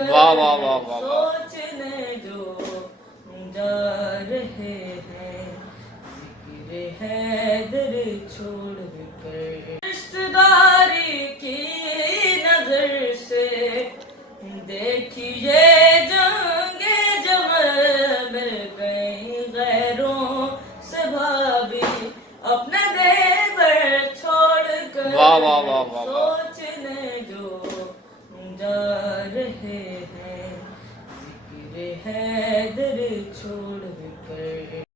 वाह वाह वाह वाह वाह। सोचने जो जा रहे हैं, जिक्र हैदर छोड़ कर। रिश्तेदारी की नजर से देखिए जंगे जमल मिल गई गैरों से भाभी, अपने देवर छोड़ कर। वाह वाह वाह वाह वाह। सोचने जो जा रहे हैं, जिक्र हैदर छोड़ कर।